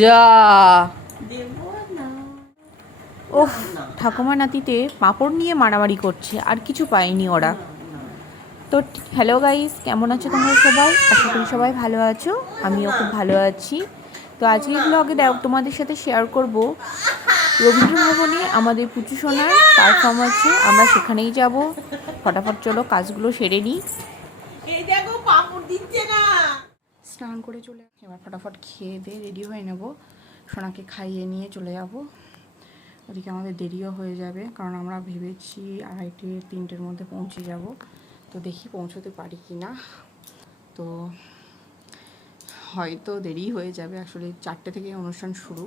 যা ওহ, ঠাকুমা নাতিতে পাঁপড় নিয়ে মারামারি করছে, আর কিছু পায়নি ওরা। তো হ্যালো গাইস, কেমন আছো তোমরা সবাই? আশা করি সবাই ভালো আছো, আমিও খুব ভালো আছি। তো আজকের ব্লগে তোমাদের সাথে শেয়ার করব রবীন্দ্র ভবনে আমাদের পুচু সোনার পারফর্ম আছে, আমরা সেখানেই যাব। ফটাফট চলো কাজগুলো সেরে নিই। স্নান করে চলে এবার ফটাফট খেয়ে দিয়ে রেডি হয়ে নেব, সোনাকে খাইয়ে নিয়ে চলে যাব। ওদিকে আমাদের দেরিও হয়ে যাবে, কারণ আমরা ভেবেছি 2:30-3টের মধ্যে পৌঁছে যাব। তো দেখি পৌঁছতে পারি কি না। তো হয়তো দেরি হয়ে যাবে, আসলে 4টে থেকে অনুষ্ঠান শুরু।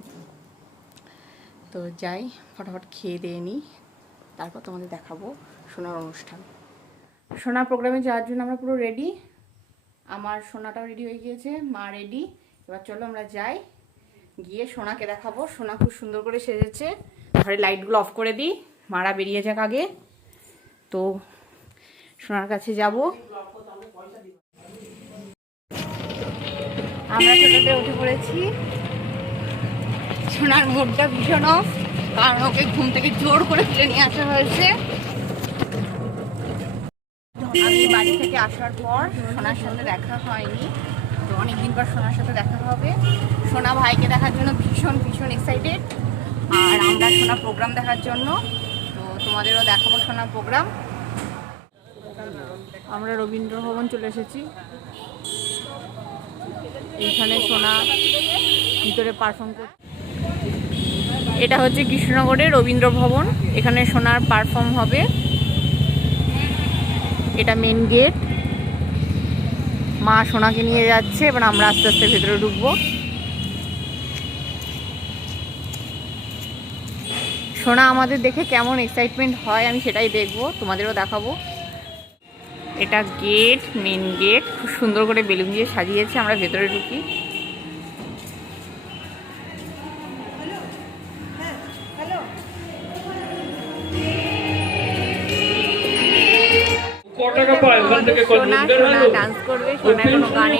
তো যাই, ফটাফট খেয়ে দিয়ে নিই, তারপর তোমাদের দেখাবো সোনার অনুষ্ঠান। সোনার প্রোগ্রামে যাওয়ার জন্য আমরা পুরো রেডি। আমার সোনাটাও রেডি হয়ে গিয়েছে, মা রেডি। এবার চলো আমরা যাই, গিয়ে সোনাকে দেখাবো। সোনা খুব সুন্দর করে সেজেছে। ঘরে লাইটগুলো অফ করে দিই, মারা বেরিয়ে যাক আগে। তো সোনার কাছে যাব। আমরা টোটোতে উঠে পড়েছি। সোনার মুডটা ভীষণ অফ, কারণ ওকে ঘুম থেকে জোর করে তুলে নিয়ে আসা হয়েছে। আমি বাড়ি থেকে আসার পর সোনার সাথে দেখা হয়নি, তো অনেকদিন পর সোনার সাথে দেখা হবে। সোনা ভাইকে দেখার জন্য ভীষণ ভীষণ এক্সাইটেড, আর আমরা সোনা প্রোগ্রাম দেখার জন্য। তো তোমাদেরও দেখাবো সোনার প্রোগ্রাম। আমরা রবীন্দ্র ভবন চলে এসেছি। এইখানে সোনা ভিতরে পারফর্ম করছে। এটা হচ্ছে কৃষ্ণনগরের রবীন্দ্র ভবন, এখানে সোনার পারফর্ম হবে। এটা মেন গেট। মা সোনাকে নিয়ে যাচ্ছে, এবার আমরা আস্তে আস্তে ভেতরে ঢুকবো। সোনা আমাদের দেখে কেমন এক্সাইটমেন্ট হয় আমি সেটাই দেখবো, তোমাদেরও দেখাবো। এটা গেট, মেন গেট, খুব সুন্দর করে বেলুন দিয়ে সাজিয়েছে। আমরা ভেতরে ঢুকি। ডান্স করবে, সোনা কোনো গানে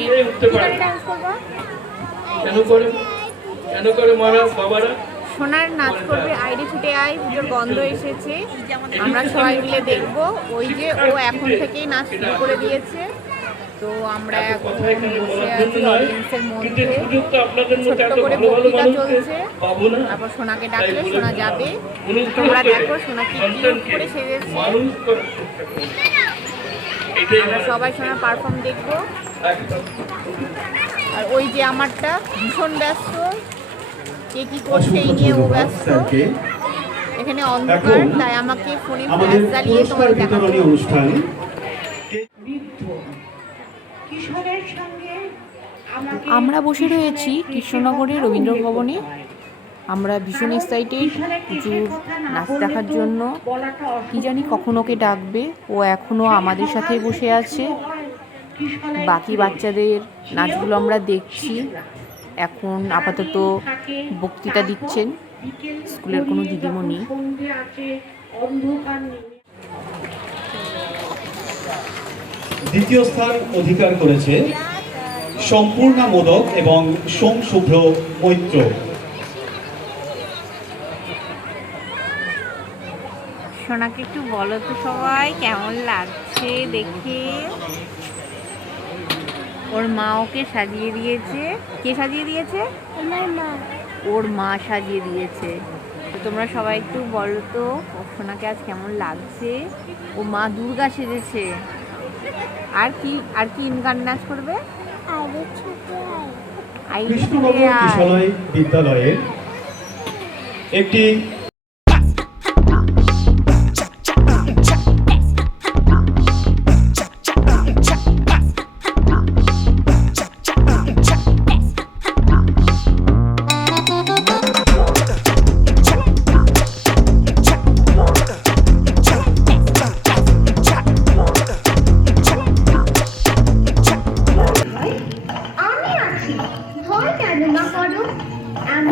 ডান্স করবো। সোনার নাচ করবে আইডি ছুটে আয়, পুজোর গন্ধ এসেছে, আমরা সবাই মিলে দেখবো। ওই যে ও এখন থেকেই নাচ শুরু করে দিয়েছে। তো আমরা এখন বসে আছি অডিয়েন্সের মধ্যে, ছোট্ট করে বক্তৃতা চলছে। তারপর সোনাকে ডাকলে সোনা যাবে। তোমরা দেখো সোনা কি কিউট করে সেজেছে। আমরা সবাই সোনার পারফর্ম দেখবো। আর ওই যে আমারটা ভীষণ ব্যস্ত, কে কি করছে এই নিয়ে ও ব্যস্ত। এখানে অন্ধকার, তাই আমাকে ফোনে ফ্ল্যাশ জ্বালিয়ে তোমাদের দেখাবো। আমরা বসে রয়েছি কৃষ্ণনগরের রবীন্দ্র ভবনে। আমরা ভীষণ এক্সাইটেড পুজোর নাচ দেখার জন্য। কি জানি কখন ওকে ডাকবে, ও এখনও আমাদের সাথেই বসে আছে। বাকি বাচ্চাদের নাচগুলো আমরা দেখছি। এখন আপাতত বক্তৃতা দিচ্ছেন স্কুলের কোনো দিদিমণি। দ্বিতীয় স্থান অধিকার করেছে সম্পূর্ণা মোদক এবং সোম শুভ্র মৈত্র। সোনাকে একটু বলো তো সবাই কেমন লাগছে দেখে। ওর মা ওকে সাজিয়ে দিয়েছে। কে সাজিয়ে দিয়েছে? ওর মা সাজিয়ে দিয়েছে। তো তোমরা সবাই একটু বলো তো সোনাকে আজ কেমন লাগছে। ও মা দুর্গা সেজেছে। আর কি গান নাচ করবে? কৃষ্ণনগর কিশোরী বিদ্যালয়ের একটি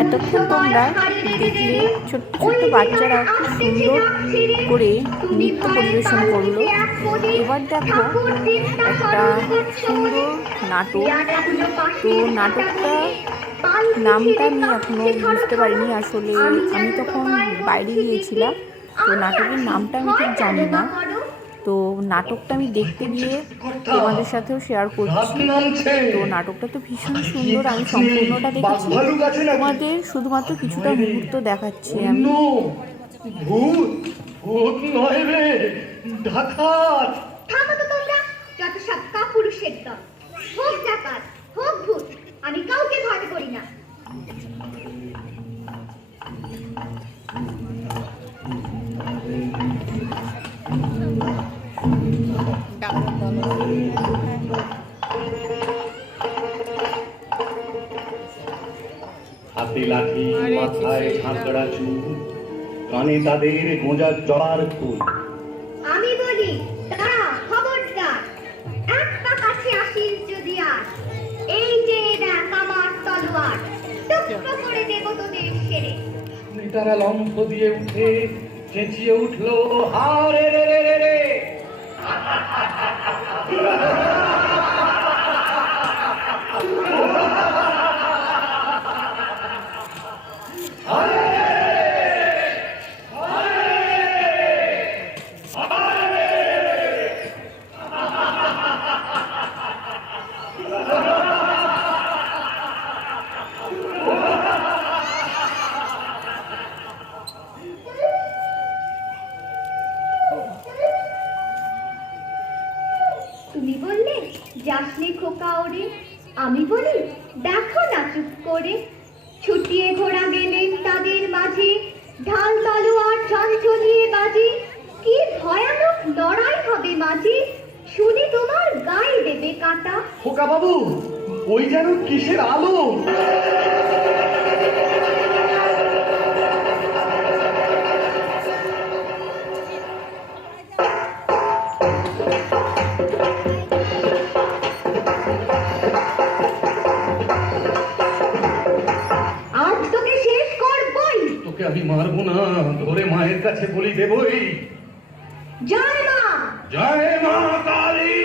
এতক্ষণ তোমরা দেখলে ছোট্ট ছোট্ট বাচ্চারা খুব সুন্দর করে নৃত্য পরিবেশন করলো। এবার দেখো একটা সুন্দর নাটক। তো নাটকটা নামটা আমি এখনও বুঝতে পারিনি। আসলে আমি তখন বাইরে গিয়েছিলাম, তো নাটকের নামটা আমি ঠিক জানি না। তো নাটকটা আমি দেখতে গিয়ে তোমাদের সাথেও শেয়ার করছি। তো নাটকটা তো ভীষণ সুন্দর, আমি সম্পূর্ণটা দেখেছি, তোমাদের শুধুমাত্র কিছুটা মুহূর্ত দেখাচ্ছি আমি। ভূত ভূত নয় রে, ডাকাত। থামো তো তোমরা, যত সব কাপুরুষের দল। হোক ডাকাত, হোক ভূত, আমি কাউকে ভয় করি না। হাতে লাঠি, মাথায় ঝাঁকড়া চুল, কানে তাদের গোঁজা জড়ার ফুল। আমি বলি দাঁড়া, খবরদার, এক পা কাছে আসিস যদি আর, এই যে দেখ আমার তলোয়ার, টুকরো করে দেব তোদের সেরে। তারা লম্ফ দিয়ে উঠে চেঁচিয়ে উঠলো, হারে রে রে রে রে। তুমি বললে যাসনে খোকা ওরে, আমি বলি দেখো না চুপ করে। ছুটিয়ে ঘোড়া গেলেন তাদের মাঝে, ঢাল তলোয়ার চঞ্চলিয়ে বাজে। কি ভয়ানক লড়াই হবে মাঝে, শুনে তোমার গায়ে দেবে কাঁটা। খোকা বাবু, ওই যেন কিসের আলো। আজ তোকে শেষ করবই। তোকে আমি মারবো না, ধরে মায়ের কাছে বলি দেবই। জয় মা। জয় মা কালী।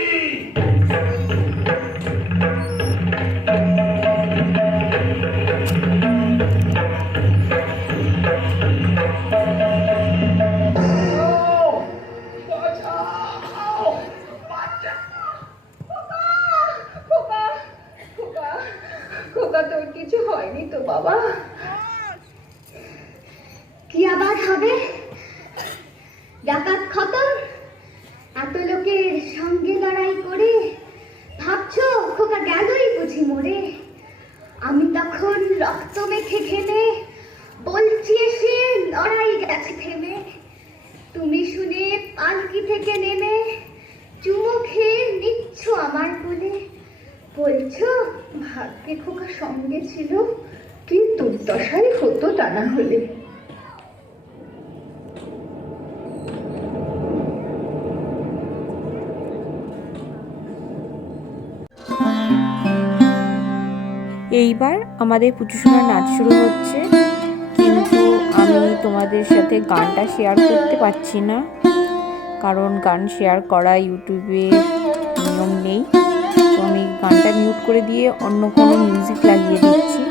খোকা তোর কিছু হয়নি তো বাবা? কি আবার হবে? ডাকাত খতম। এত লোকের সঙ্গে লড়াই করে ভাবছো খোকা গেলই বুঝি মরে? আমি তখন রক্ত মেখে ঘেমে বলছি এসে লড়াই গেছে থেমে। তুমি শুনে পালকি থেকে নেমে চুমো খেয়ে নিচ্ছ আমার কোলে, বলছো ভাগ্যে খোকা সঙ্গে ছিল, কি দুর্দশাই হতো তা না হলে। এইবার আমাদের পুচুসোনার নাচ শুরু হচ্ছে, কিন্তু আমি তোমাদের সাথে গানটা শেয়ার করতে পারছি না, কারণ গান শেয়ার করা ইউটিউবে নিয়ম নেই। তো আমি গানটা মিউট করে দিয়ে অন্য কোনো মিউজিক লাগিয়ে দিচ্ছি।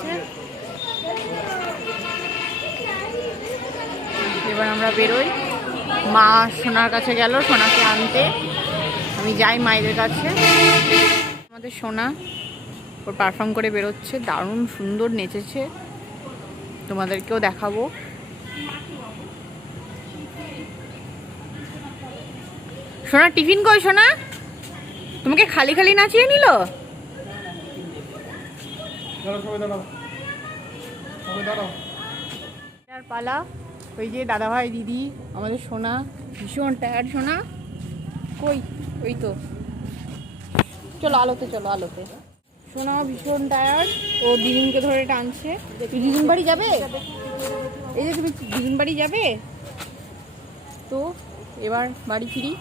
আছে। এবার আমরা বেরোই। মা সোনার কাছে গেল সোনাকে আনতে, আমি যাই মায়েদের কাছে। আমাদের সোনা ওর পারফর্ম করে বেরোচ্ছে, দারুণ সুন্দর নেচেছে, তোমাদেরকেও দেখাবো। সোনা টিফিন কই সোনা? তোমাকে খালি খালি নাচিয়ে নিল? পালা ওই যে দাদাভাই দিদি আমাদের সোনা ভীষণ টায়ার্ড। সোনা কই? ওই তো, চলো আলোতে, চলো আলোতে। সোনাও ভীষণ টায়ার্ড, ও দিদিনকে ধরে টানছে। তুই দিদিন বাড়ি যাবে? এই যে তুমি দিদিন বাড়ি যাবে তো এবার বাড়ি ফিরি।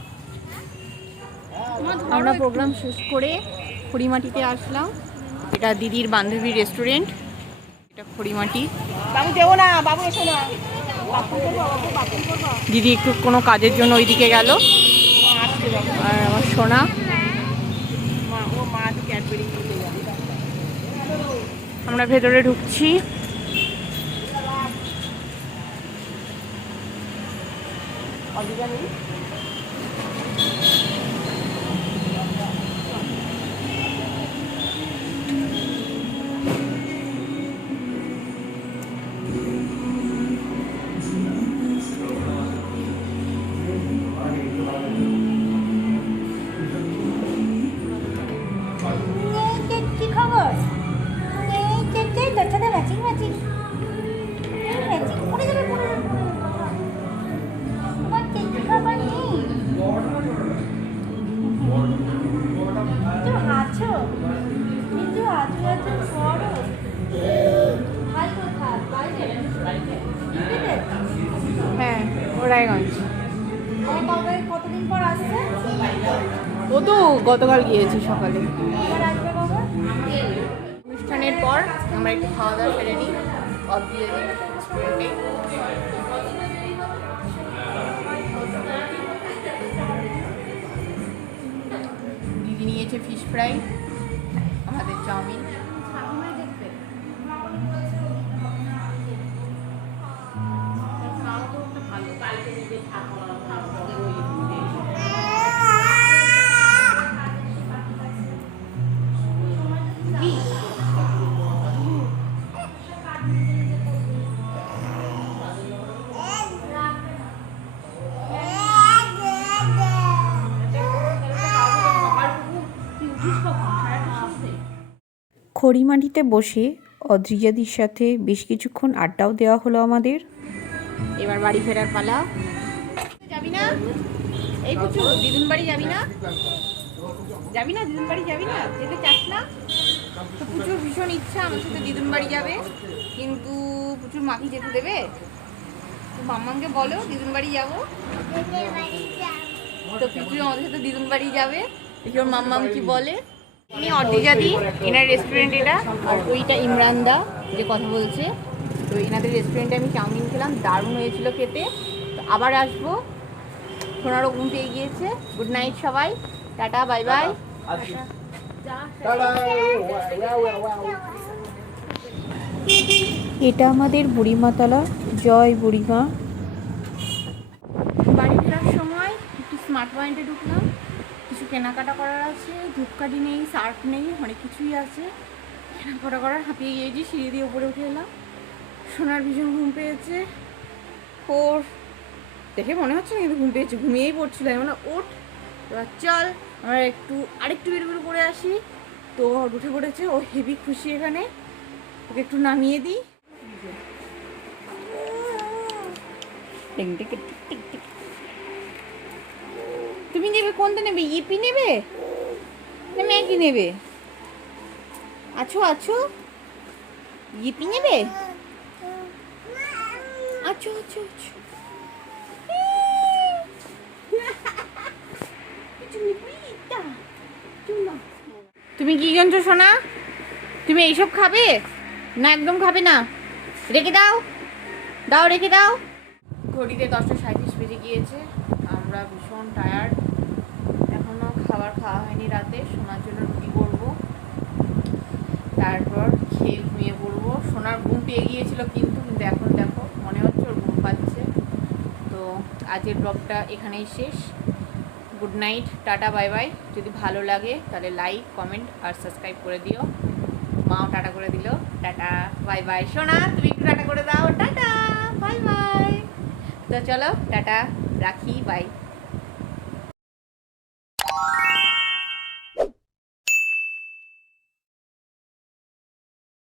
আমরা প্রোগ্রাম শেষ করে খড়িমাটিতে আসলাম। এটা দিদির বান্ধবীর রেস্টুরেন্ট, এটা খড়িমাটি। বাবু দেবো না, বাবু এসো না। দিদি একটু কোনো কাজের জন্য ওইদিকে গেল। আর আমার সোনা আমরা ভেতরে ঢুকছি। কি খবর? তোর সাথে ম্যাচিং ম্যাচিং পড়ে যাবে, পড়ে যাবে। তোমার কেক খাবার নেই? আছো কিন্তু আছো আছো করো। ভাই কোথায়? বাইরে? হ্যাঁ ওরাইগঞ্জ। কবে কতদিন পর আসছে? ও তো গতকাল গিয়েছি সকালে। এবার আসবে বাবা? অনুষ্ঠানের পর আমরা একটু খাওয়া দাওয়া সেরে নিই রেস্টুরেন্টে। দিদি নিয়েছে ফিশ ফ্রাই, আমাদের চাউমিন। খড়িমাটিতে বসে অদ্রিজাদির সাথে বেশ কিছুক্ষণ আড্ডাও দেওয়া হলো আমাদের। এবার বাড়ি ফেরার পালা। যাবি না? এই পুচু দিদুন বাড়ি যাবি না? যাবি না দিদুন বাড়ি যাবি না? যেতে চাস না? তো পুচুর ভীষণ ইচ্ছা আমার সাথে দিদুন বাড়ি যাবে, কিন্তু পুচুর মা কি যেতে দেবে? তো মাম্মাকে বলো দিদুন বাড়ি যাবো। তো পুচু আমাদের সাথে দিদুন বাড়ি যাবে, দেখি ওর মাম্মাম কি বলে। ইনি অদ্রিজাদি, এনার রেস্টুরেন্ট এটা। আর ওইটা ইমরান দা যে কথা বলছে। তো এনাদের রেস্টুরেন্টে আমি চাউমিন খেলাম, দারুণ হয়েছিল খেতে। তো আবার আসবো। সোনারও ঘুম পেয়ে গিয়েছে। গুড নাইট সবাই, টাটা বাই বাই। এটা আমাদের বুড়িমাতলা। জয় বুড়িমা। বাড়ি ফেরার সময় একটু স্মার্ট পয়েন্টে ঢুকলাম, কিছু কেনাকাটা করার আছে। ধূপকাঠি নেই, সার্ফ নেই, অনেক কিছুই আছে কেনাকাটা করার। হাঁপিয়ে গিয়েছি, সিঁড়ি দিয়ে উপরে উঠে এলাম। সোনার ভীষণ ঘুম পেয়েছে, ওর দেখে মনে হচ্ছে না কিন্তু ঘুম পেয়েছে, ঘুমিয়েই পড়ছিল। আমি বললাম ওঠ, এবার চল আমরা আরেকটু বেরোবেরো করে আসি। তো উঠে পড়েছে, ও হেভি খুশি। এখানে ওকে একটু নামিয়ে দিই। তুমি নেবে কোনটা নেবে? ইপি নেবে না ম্যাগি নেবে? আছো আছো, ইপি নেবে? আছো আছো আছো। তুমি কি জানছো সোনা? তুমি এইসব খাবে না? একদম খাবে না, রেখে দাও, দাও রেখে দাও। ঘড়িতে 10:37 বেজে গিয়েছে, আমরা ভীষণ টায়ার্ড। এখনো খাবার খাওয়া হয়নি রাতে, সোনার জন্য রুটি করবো, তারপর খেয়ে ঘুমিয়ে পড়বো। পেয়ে গিয়েছিল কিন্তু কিন্তু এখন দেখো মনে হচ্ছে ওর ঘুম পাচ্ছে। তো আজকের ব্লগটা এখানেই শেষ। Good night, tata, bye bye. যদি ভালো লাগে তাহলে লাইক, কমেন্ট আর সাবস্ক্রাইব করে দিও। মাও টাটা করে দিল, টাটা বাই বাই। সোনা তুমি একটু টাটা করে দাও, টাটা বাই বাই। তো চলো টাটা, রাখি, বাই।